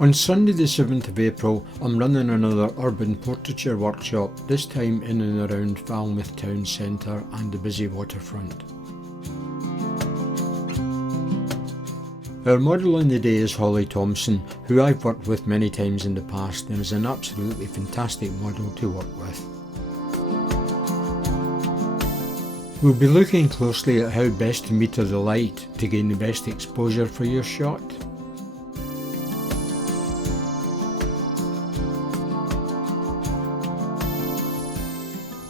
On Sunday the 7th of April, I'm running another urban portraiture workshop, this time in and around Falmouth town centre and the busy waterfront. Our model on the day is Holly Thompson, who I've worked with many times in the past and is an absolutely fantastic model to work with. We'll be looking closely at how best to meter the light to gain the best exposure for your shot.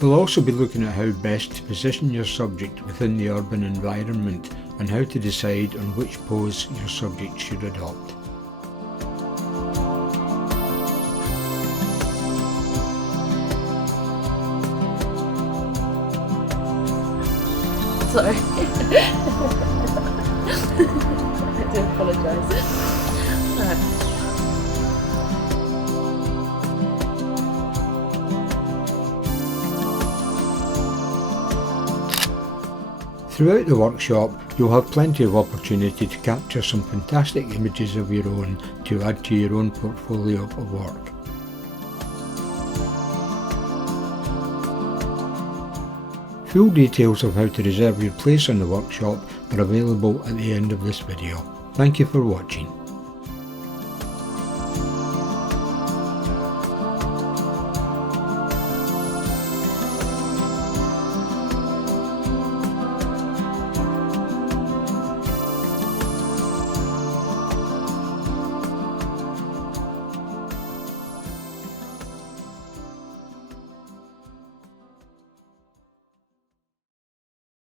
We'll also be looking at how best to position your subject within the urban environment and how to decide on which pose your subject should adopt. Sorry. I do apologise. Throughout the workshop, you'll have plenty of opportunity to capture some fantastic images of your own to add to your own portfolio of work. Full details of how to reserve your place in the workshop are available at the end of this video. Thank you for watching.